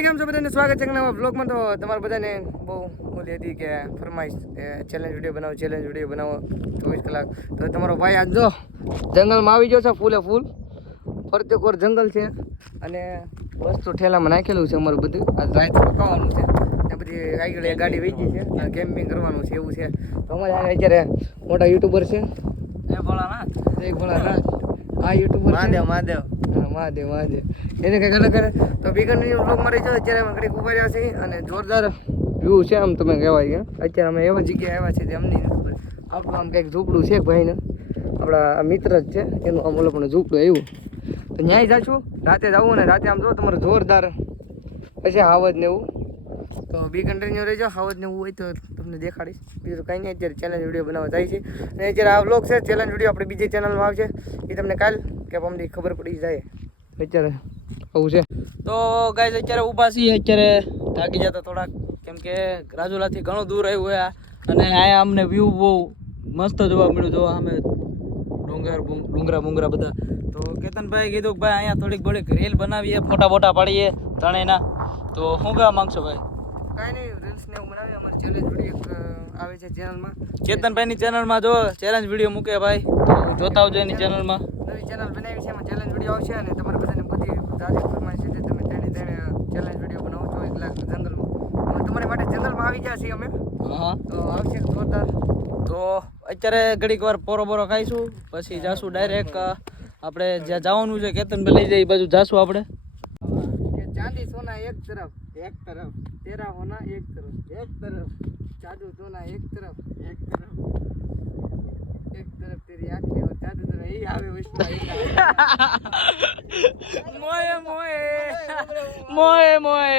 કેમ છો બધાને સ્વાગત છે નવા બ્લોગમાં. તો તમારા બધાને બહુ ઓલી હતી કે ફરમાઈશ ચેલેન્જ વિડીયો બનાવો 24 કલાક. તો તમારો ભાઈ આજ જો જંગલમાં આવી ગયો છે, ફૂલે ફૂલ ફરતે કોર જંગલ છે અને વસ્તુ ઠેલામાં નાખેલું છે. અમારું બધું આજ રાત રોકાવાનું છે ને બધી આગળ ગાડી વહી ગઈ છે, કેમ્પિંગ કરવાનું છે એવું છે. તો અમારે અત્યારે મોટા યુટ્યુબર છે જય ભોળાનાથ. આ યુટ્યુબર મહાદેવ એને કંઈક અલગ કરે. તો બિગનની બ્લોગમાં રહી જાઓ. અત્યારે અમે ઘડીક ઉભા રહ્યા છીએ અને જોરદાર વ્યૂ છે આમ તમે કહેવાય કે અત્યારે અમે એવા જગ્યાએ આવ્યા છીએ અમને ખબર. આપણું આમ કંઈક ઝૂંપડું છે ભાઈને, આપણા મિત્ર જ છે એનું આમ ઓલો પણ ઝૂંપડું આવ્યું. તો ન્યાય જાશું રાતે જવું ને રાતે આમ જો તમારે જોરદાર પછી હાવજ ને એવું. તો બી કન્ટિન્યુ રહી જાઓ. હાવજ ને એવું હોય તો તમને દેખાડીશ. બીજું કંઈ નહીં, અત્યારે ચેલેન્જ વિડીયો બનાવવા જાય છે અને અત્યારે આ વ્લોગ છે ચેલેન્જ વિડીયો આપણે બીજી ચેનલમાં આવશે, એ તમને કાલ કે અમને ખબર પડી જાય. અત્યારે આવું છે. તો ગાઈઝ અત્યારે ઊભા છીએ, અત્યારે થાકી જતા થોડાક, કેમ કે રાજુલાથી ઘણું દૂર આવ્યું હોય અને અહીંયા અમને વ્યૂ બહુ મસ્ત જોવા મળ્યું. જોવા અમે ડુંગરા બધા. તો કેતનભાઈ કીધું કે ભાઈ અહીંયા થોડીક રીલ બનાવીએ, ફોટા પાડીએ ત્રણેયના. તો શું કહેવા માંગશો ભાઈ? કાંઈ નહીં, રીલ્સ ને એવું બનાવીએ. અમારી ચેલેન્જ વિડીયો આવે છે ચેનલમાં, કેતનભાઈની ચેનલમાં. જો ચેલેન્જ વિડીયો મૂકે ભાઈ તો જોતા આવજો એની ચેનલમાં. નવી ચેનલ બનાવી છે, એમાં ચેલેન્જ વિડીયો આવશે અને તમારે બધાને બધી જાતિ ફરમાઈશ છે તમે તેને ચેલેન્જ વિડીયો બનાવો 24 કલાક જંગલમાં. તમારી માટે જંગલમાં આવી ગયા છીએ અમે. તો આવશે જોરદાર. તો અત્યારે ઘડીક વાર પોરો ખાઈશું, પછી જાશું ડાયરેક્ટ આપણે જ્યાં જવાનું છે. કેતનભાઈ લઈ જાય એ બાજુ જાશું આપણે. ચાંદી સોના એક તરફ તેરા હોના એક તરફ જાદુ સોના એક તરફ તેરી આંखें और जादू तो यही आवे विश्वा मोए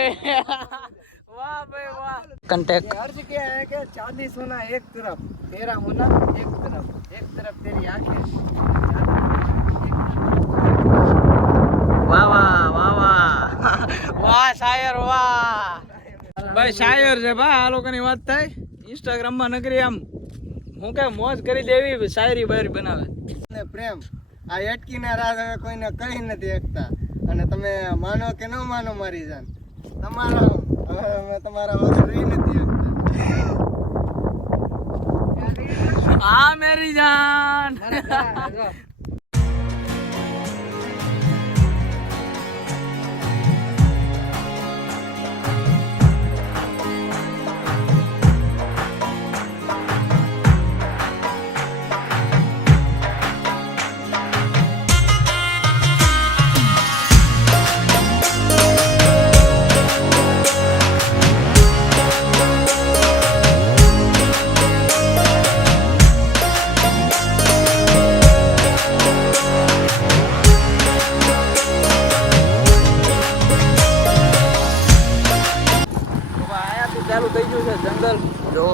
वाह भाई वाह. कंटेक्ट अर्ज क्या है कि चांदी सोना एक तरफ तेरा होना एक तरफ तेरी आंखें. વાહ શાયર વાહ ભાઈ, શાયર છે ભાઈ. આ લોકોની વાત થાય ઇન્સ્ટાગ્રામમાં નકરી આમ હું કે મોજ કરી દેવી, શાયરી બાયરી બનાવે ને પ્રેમ. આ અટકીના રાજ હવે કોઈને કહી નથી શકતા અને તમે માનો કે ન માનો મારી જાન, તમારા હવે અમે તમારા વગર રહી નથી શકતા. હા મેરી જાન. ચાલુ થઈ ગયું છે જંગલ. જો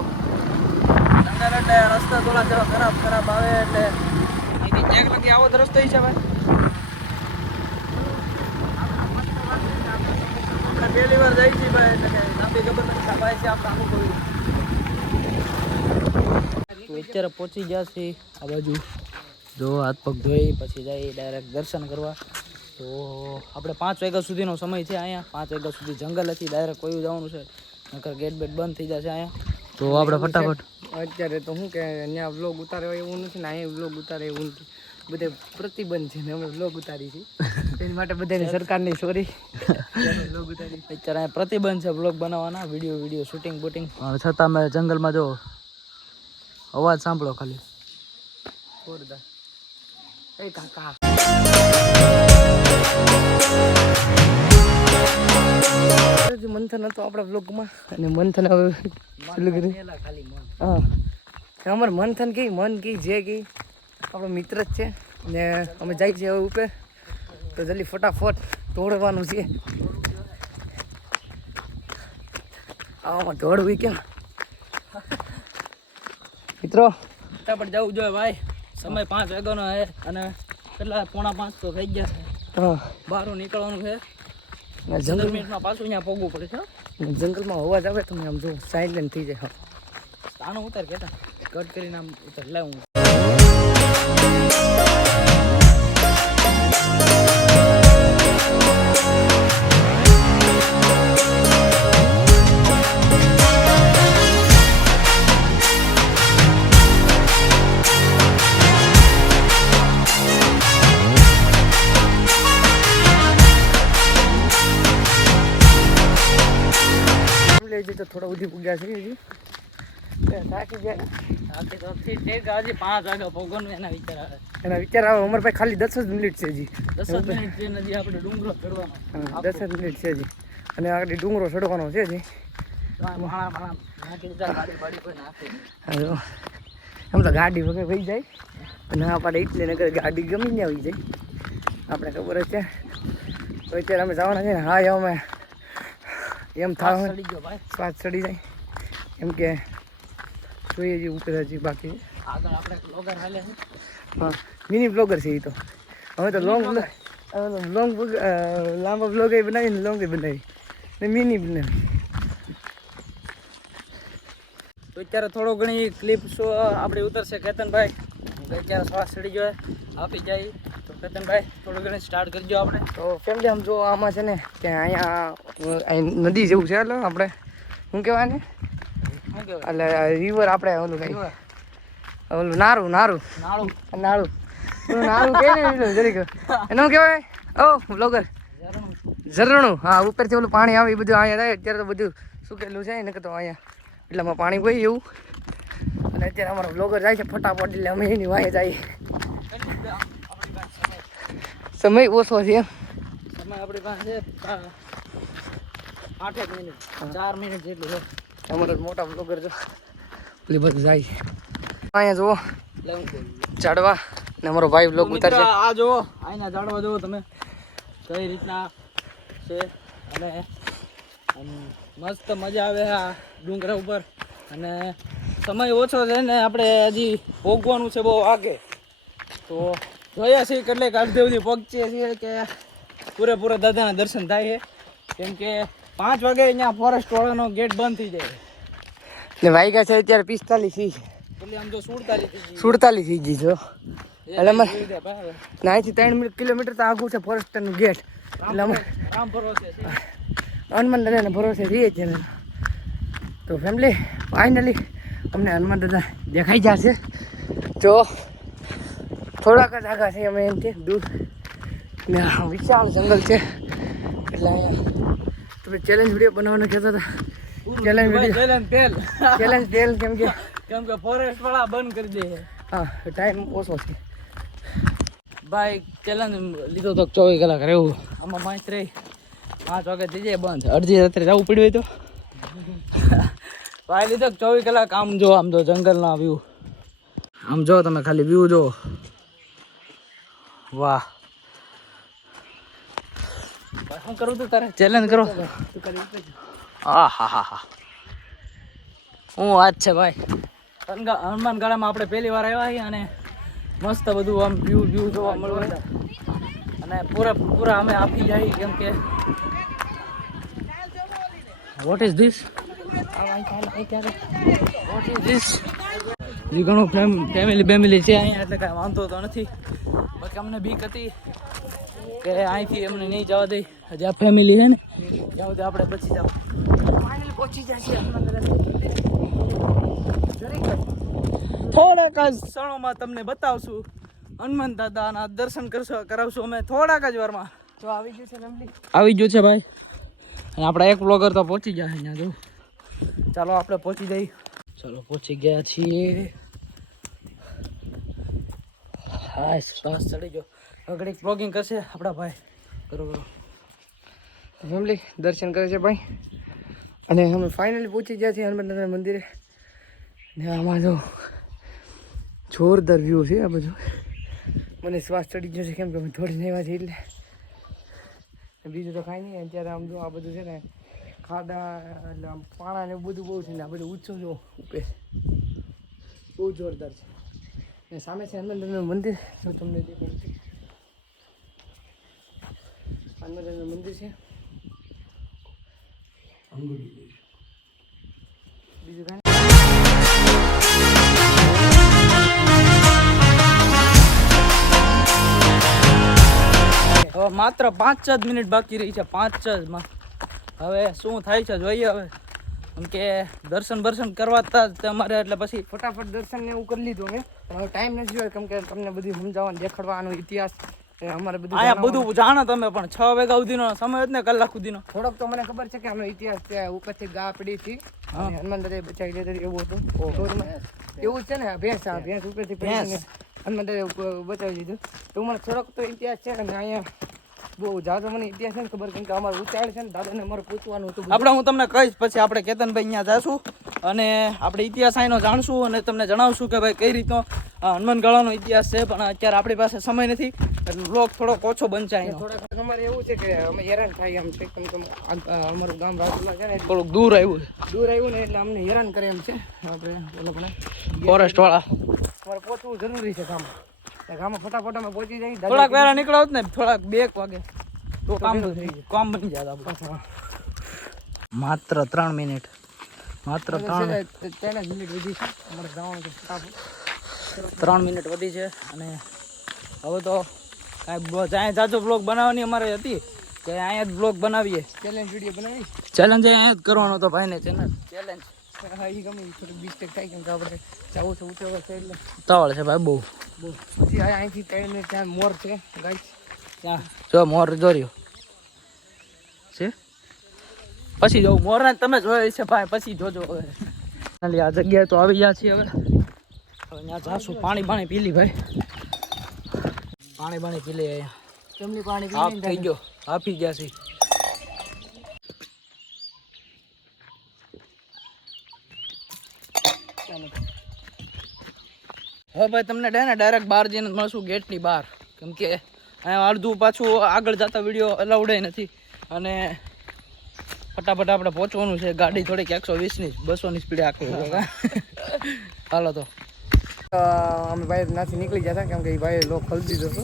જંગલ એટલે રસ્તા થોડા ખરાબ આવે એટલે અહીંથી ક્યાંક લગી આવો જ રસ્તો છે ભાઈ. આપણે પહેલી વાર જઈ છીએ ભાઈ, એટલે કે આપણી ખબર નથી ભાઈ છે આપણે અનુભવી. તો અત્યારે પહોંચી ગયા છીએ આ બાજુ. જો હાથ પગ ધોઈ પછી જઈ ડાયરેક્ટ દર્શન કરવા. તો આપણે 5 વાગ્યા સુધીનો સમય છે અહીંયા. 5 વાગ્યા સુધી જંગલ હતી, ડાયરેક્ટ કોઈ જવાનું છે નકર ગેટ બંધ થઈ જશે અહીંયા. તો આપણે ફટાફટ અત્યારે તો શું કે અહીંયા વ્લોગ ઉતારે એવું નથી ને અહીંયા વ્લોગ ઉતારે એવું નથી, બધે પ્રતિબંધ છે ને અમે વ્લોગ ઉતારી છીએ એની માટે બધાની સરકારની સોરી. વ્લોગ ઉતારી અત્યારે અહીંયા પ્રતિબંધ છે વ્લોગ બનાવવાના, વિડીયો શૂટિંગ બૂટિંગ. છતાં અમે જંગલમાં જો અવાજ સાંભળો ખાલી જોરદાર. એ કાકા મંથન હતો આપણા બ્લોગમાં અને મંથન હવે હા અમારે મંથન કી મન કી જે કી આપણો મિત્ર જ છે ને અમે જાય છે હવે ઉપર. તો જલ્દી ફટાફટ દોડવાનું છે. આમાં દોડવું કેમ મિત્રો? ફટાફટ જવું જોઈએ ભાઈ. સમય 5 વાગ્યાનો છે અને કેટલા 4:45 તો થઈ ગયા છે. બહાર નીકળવાનું છે. જંગલ મિનિટમાં પાછું અહીંયા પોગવું પડે છે. જંગલમાં અવાજ આવે તો આમ જો સાયલેન્ટ થઈ જાય. તાણો ઉતાર કેતા કટ કરીને આમ ઉતાર લાવ હું. જાય છે તો થોડા ઉધી પૂગ્યા છે હજી થાકી જાય બાકી તો ઠીક હજી 5 વાગે પહોંચવાનું એના વિચાર આવે અમારે પાસે ખાલી 10 જ મિનિટ છે હજી 10 મિનિટ છે નદી આપણે ડુંગરો ચડવાનો 10 જ મિનિટ છે હજી અને આગળ ડુંગરો ચડવાનો છે હજી એમ તો ગાડી વગર વહી જાય ના પાડે એટલે નગર ગાડી ગમી ને આવી જાય આપણે ખબર જ છે તો અત્યારે અમે જવાના છે ને હા અમે એમ થાવ શ્વાસ ચડી જાય એમ કે જોઈએ જે ઉપર હજી બાકી આગળ આપણે બ્લોગર હાલે હા મિની બ્લોગર છે એ તો હવે તો લોંગ લાંબા બ્લોગ એ બનાવી ને લોંગ એ બનાવી ને મિની બનાવી તો અત્યારે થોડો ઘણી ક્લિપ શો આપણે ઉતરશે કેતનભાઈ અત્યારે શ્વાસ ચડી ગયો આપી જાય તો કેતનભાઈ થોડું ઘણી સ્ટાર્ટ કરજો આપણે તો ફેમિલી આમ જો આમાં છે ને કે અહીંયા નદી જેવું છે એટલે આપણે શું કહેવાય ને શું કહેવાય એટલે રિવર આપણે ઓલું કઈ ઓલું નારું નાળું નાળું નાળું કે ને જરીક એનું શું કહેવાય ઓ બ્લોગર ઝરણું હા ઉપરથી ઓલું પાણી આવે એ બધું અહીંયા થાય અત્યારે તો બધું સુકેલું છે ને કે તો અહીંયા એટલામાં પાણી હોય એવું અને અત્યારે અમારો બ્લોગર જાય છે ફટાફટ એટલે અમે એની વાંહે જઈએ સમય ઓછો છે એમ સમય આપણી પાસે 8 મિનિટ 4 મિનિટ જેટલું છે અમારો મોટા બ્લોગર જો પેલી બધું જાય છે અહીંયા જુઓ ચડવા ને અમારો ભાઈ બ્લોગ ઉતારશે આ જુઓ અહીંના ઝાડવા જુઓ તમે કઈ રીતના છે અને મસ્ત મજા આવે આ ડુંગરા ઉપર અને સમય ઓછો છે ને આપણે હજી ભોગવાનું છે બહુ આગે તો જોયા છીએ કેટલેક અડધે સુધી પહોંચીએ છીએ કે પૂરેપૂરા દાદાના દર્શન થાય છે કેમ કે 5 વાગે અહીંયા ફોરેસ્ટ વાળાનો ગેટ બંધ થઈ જાય ને વાગ્યા છે અત્યારે 45 થઈ છે એટલે આમ તો 47 થઈ ગઈ જો એટલે અમારે અહીંથી 3 કિલોમીટર તો આગું છે ફોરેસ્ટનું ગેટ એટલે અમે રામ ભરોસે છે હનુમાન દાદાના ભરોસે રહીએ છીએ તો ફેમિલી ફાઇનલી અમને હનુમાન દાદા દેખાઈ જશે જો થોડાક જ આગા છે અમે એમથી દૂર ને વિશાળ જંગલ છે એટલે અહીંયા તમે ચેલેન્જ વિડીયો બનાવવાનો કહેતા હતા ચેલેન્જ પેલ કેમ કે ફોરેસ્ટ વાળા બંધ કરી દે હા ટાઈમ ઓછો છે ભાઈ ચેલેન્જ લીધો તો 24 કલાક રહેવું આમાં માઇસ રહી 5 વાગે થઈ જાય બંધ અડધી રાત્રે જવું પડ્યું હોય તો ભાઈ લીધો 24 કલાક આમ જો જંગલના વ્યૂ આમ જો તમે ખાલી વ્યૂ જો વાહ શું કરું તું તારે ચેલેન્જ કરો હા હા હા હા હું વાત છે ભાઈ હનુમાન ગાળામાં આપણે પહેલી વાર આવ્યા છીએ અને મસ્ત બધું આમ વ્યૂ જોવા મળે અને પૂરા અમે આપી જાય કેમ કે વોટ ઇઝ ધીસ જે ઘણું ફેમિલી છે અહીંયા એટલે કાંઈ વાંધો તો નથી બાકી અમને બીક હતી કે અહીંથી અમને નહીં જવા દે હજી આ ફેમિલી છે ને ત્યાં સુધી આપણે બચી જાવ ફાઇનલી પહોંચી જશે થોડાક જ ક્ષણોમાં તમને બતાવશું હનુમાન દાદાના દર્શન કરાવશું અમે થોડાક જ વારમાં તો આવી ગયું છે ફેમિલી આવી ગયું છે ભાઈ અને આપણા એક બ્લોગર તો પહોંચી ગયા અહીંયા જો ચાલો આપણે પહોંચી જઈએ ચાલો પહોંચી ગયા છીએ હા શ્વાસ ચડી ગયો ઘડીક બ્લોગિંગ કરશે આપણા ભાઈ કરો ફેમિલી દર્શન કરે છે ભાઈ અને અમે ફાઇનલી પહોંચી ગયા છીએ હનુમાન દાદાના મંદિરે ને આમાં જો જોરદાર વ્યૂ છે આ બધું મને શ્વાસ ચડી ગયો છે કેમ કે અમે થોડી નહીં છે એટલે બીજું તો કાંઈ નહીં અત્યારે આમ જો આ બધું છે ને ખાડા એટલે આમ પાણા ને બધું બહુ છે ને આ બધું ઊંચું જો ઉપર બહુ જોરદાર છે ને સામે છે હનુમાન દાદાનું મંદિર જો તમને દેખાય હનુમાન દાદાનું મંદિર છે બીજું કાંઈ હવે માત્ર 5 જ મિનિટ બાકી રહી છે 5 જ માં હવે શું થાય છે જોઈએ હવે કેમ કે દર્શન કરવા તમારે એટલે પછી ફટાફટ દર્શન ને એવું કરી લીધું મેં હવે ટાઈમ નથી જોયો કેમ કે તમને બધું સમજાવવાનું દેખાડવાનો ઇતિહાસ એ અમારે બધું આયા બધું જાણો તમે, પણ 6 વાગ્યા સુધીનો સમય હતો ને, કલાક સુધીનો. થોડોક તો મને ખબર છે કે આનો ઇતિહાસ છે. ઉપરથી ગા પડી હતી અને હનુમાન દાદાએ બચાવી લીધી એવું હતું. એવું છે ને, ભેંસ ઉપરથી પડીને હનુમાન દાદાએ બચાવી લીધું. તો મને થોડોક તો ઇતિહાસ છે ને. અહીંયા બહુ જાજો મને ઇતિહાસ નથી ખબર, કેમ કે અમારે ઊંચાણ છે ને, દાદાને અમારે પૂછવાનું હતું. આપણે હું તમને કહીશ પછી. આપણે કેતનભાઈ અહીંયા જાશું અને આપણે ઇતિહાસ અહીંનો જાણશું અને તમને જણાવશું કે ભાઈ કઈ રીતનો હનુમાન ગળાનો ઇતિહાસ છે. પણ અત્યારે આપણી પાસે સમય નથી એટલે વ્લોગ થોડોક ઓછો બનશે અહીંનો. થોડાક અમારે એવું છે કે અમે હેરાન થાય એમ છે, કેમ કે અમારું ગામ રાજુલા છે ને થોડુંક દૂર આવ્યું દૂર આવ્યું ને, એટલે અમને હેરાન કરે એમ છે. આપણે બોલો ફોરેસ્ટ વાળા. અમારે પહોંચવું જરૂરી છે ગામમાં ફટાફટ અમે પહોંચી જઈએ. થોડાક વહેલા નીકળો ને, થોડાક 2 વાગે તો કામ બની જાય આપણું. માત્ર 3 મિનિટ, માત્ર 3 મિનિટ વધી છે અમારે જવાનું છે ફટાફટ. 3 મિનિટ વધી છે અને હવે તો કાંઈ જ્યાં જાજો બ્લોગ બનાવવાની અમારે હતી કે અહીંયા જ બ્લોગ બનાવીએ. ચેલેન્જ વિડીયો બનાવી ચેલેન્જ અહીંયા જ કરવાનો હતો ભાઈને. ચેલેન્જ હા એ ગમે થોડીક મિસ્ટેક થાય, કેમ કે આપણે જવું છે ઊંચો છે એટલે ઉતાવળ છે ભાઈ બહુ. પછી અહીંથી 3 મિનિટ ત્યાં મોર છે ગાઈસ. ત્યાં જો મોર દોર્યો છે. પછી જો મોર ને તમે જોયો છે ભાઈ, પછી જોજો. હવે આ જગ્યાએ તો આવી ગયા છીએ. હવે ત્યાં જાશું, પાણી પી લી ભાઈ. પાણી પી લે અહીંયા. તેમની પાણી હાફ થઈ ગયો, હાફી ગયા છે. હવે ભાઈ તમને ડાયરેક્ટ બહાર જઈને મળશું, ગેટની બહાર. કેમ કે અહીંયા અડધું પાછું આગળ જતા વિડીયો અલાઉડ નથી અને ફટાફટ આપણે પહોંચવાનું છે. ગાડી થોડીક 120ની 200ની સ્પીડે આખું. હાલો તો અમે ભાઈ ત્યાંથી નીકળી ગયા હતા, કેમ કે એ ભાઈ લોક ખોલી દીધો હતો.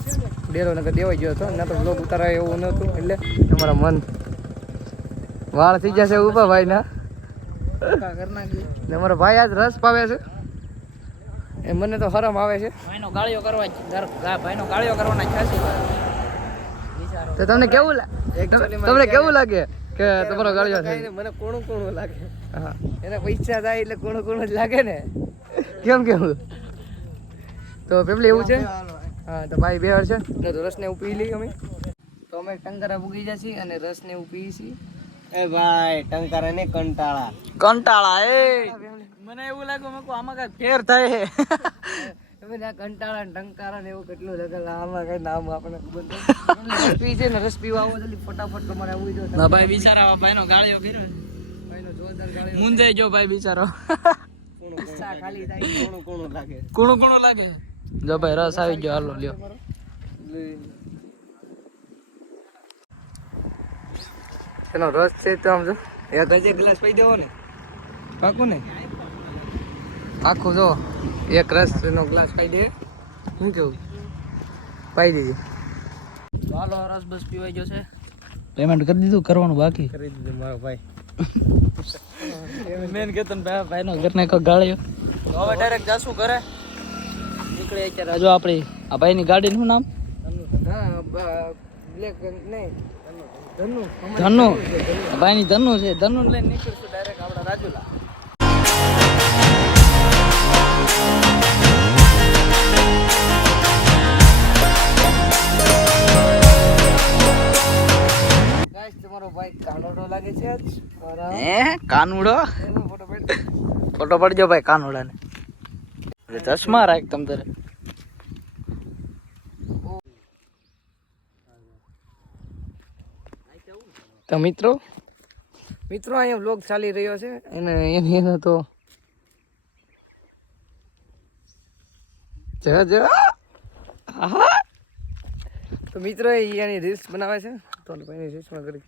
ડેરો નગર દેવાઈ ગયો હતો, ના તો બ્લોગ ઉતારાય એવું નહોતું. એટલે તમારા મન વાળ થઈ જશે ઉભા ભાઈ ના. અમારો ભાઈ આજ રસ પાવે છે, એ મને તો હરમ આવે છે. ભાઈનો ગાળિયો કરવાના ખાસી. તો તમને કેવું લાગે કે તમારો ગાળિયો થાય? મને કોણું લાગે. હા, એના પૈસા થાય એટલે કોણું જ લાગે ને. કેવું તો પેપલી એવું છે. હા તો ભાઈ બે વાર છે ને, તો રસ ને એવું પી લઈ અમે. તો અમે ટંકારા ઉગી જશે અને રસ ને એવું પી છીએ. એ ભાઈ ટંકારા ને કંટાળા મને એવું લાગ્યું મેં આમાં કઈ ફેર થાય. કંટાળા ને ટંકારા ને એવું કેટલું લગેલ. આમાં કઈ નામ આપણે ખબર નથી. રસ પી છે ને, રસ પીવા આવો જલ્દી ફટાફટ. તમારે આવું જો ના ભાઈ બિચારા ભાઈનો ગાળિયો કર્યો. ભાઈનો જોરદાર ગાળિયો મુંજાઈ ગયો ભાઈ બિચારો. ખાલી થાય કુણું લાગે. જો ભાઈ રસ આવી ગયો, હાલો લ્યો. એનો રસ છે તો આમ જો એક ગ્લાસ પી દેવો ને, પાકું ને આખું. જો એક રસ નો ગ્લાસ પાઈ દે. શું કેવું? પાઈ દેજે. હાલો રસ બસ પીવાઈ ગયો છે. પેમેન્ટ કરી દીધું, કરવાનું બાકી. કરી દીધું મારો ભાઈ. મેન કેતન ભાઈનો ઘરને એક ગાળ્યો. હવે ડાયરેક્ટ જાશું ઘરે. નીકળે અત્યારે. જો આપણી આ ભાઈની ગાડીનું શું નામ? બ્લેક નહીં, ધનુ. ભાઈની ધનુ છે. ધનુ લઈને નીકળશું ડાયરેક્ટ આપણા રાજુલા. તમારો ભાઈ કાનોડો લાગે છે. કાનુડો ફોટો પડજો ભાઈ કાનુડાને. ચશ્મા રાખ તમ તારે. તો મિત્રો અહીંયા વ્લોગ ચાલી રહ્યો છે અને એનો તો તો મિત્રો એની રીલ્સ બનાવે છે. તો ભાઈની રીલ્સમાં કરી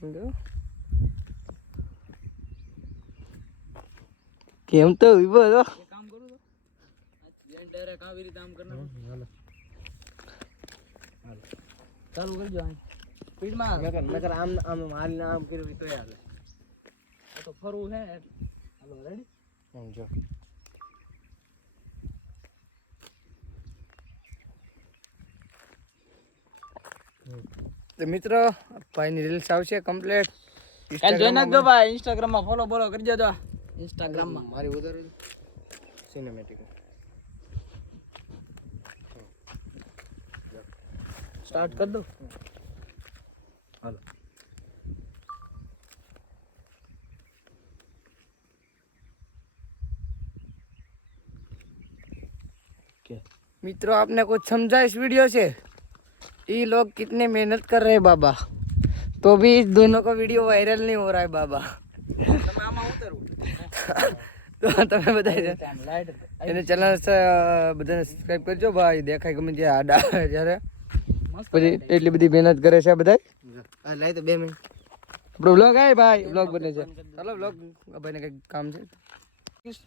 કેમ તો વિભો તો કામ કરું તો ડાયરેક્ટ આવી રીતે આમ કરને. ચાલુ કરજો. સ્પીડમાં નકર આમ હાલીને આમ કર્યું તો યાર તો ફરવું છે. હાલો રેડી. જો તો મિત્રો ભાઈની રીલ્સ આવશે કમ્પ્લીટ. કાલ જોઈ નાખજો ભાઈ. ઇન્સ્ટાગ્રામમાં ફોલો કરી દેજો. ઇન્સ્ટાગ્રામમાં મારી ઉતાર સિનેમેટિક સ્ટાર્ટ કરી દો. હાલો. मित्रों आपने कुछ समझा इस वीडियो से? ये लोग कितने मेहनत कर रहे हैं बाबा, तो भी इस दोनों का वीडियो वायरल नहीं हो रहा है बाबा. તમે આમાં ઉતરવું. તો તમે બધાય લાઈટ એને ચેનલ બધાને સબસ્ક્રાઇબ કરજો ભાઈ. દેખાય ગમે જે આડા જ્યારે મસ્ત પછી એટલી બધી મહેનત કરે છે બધાય. લાઈ તો 2 મિનિટ. આપણો વ્લોગ આવે ભાઈ, વ્લોગ બને છે. ચાલો વ્લોગ ભાઈને કંઈક કામ છે.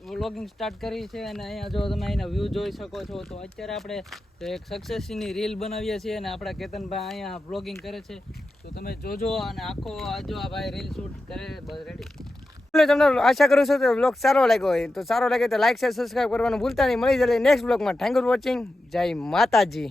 વ્લોગિંગ સ્ટાર્ટ કરી છે અને અહીંયા જો તમે અહીંના વ્યૂ જોઈ શકો છો. તો અત્યારે આપણે એક સક્સેસની રીલ બનાવીએ છીએ અને આપણા કેતનભાઈ અહીંયા વ્લોગિંગ કરે છે. તો તમે જોજો અને આખો આજો આ ભાઈ રીલ શૂટ કરે. બસ રેડી. તમને આશા કરું છું કે વ્લોગ સારો લાગ્યો હોય તો સારો લાગે તો લાઈક શેર સબસ્ક્રાઇબ કરવાનું ભૂલતા નહીં. મળી જાય નેક્સ્ટ વ્લોગમાં. Thank you for watching. જય માતાજી.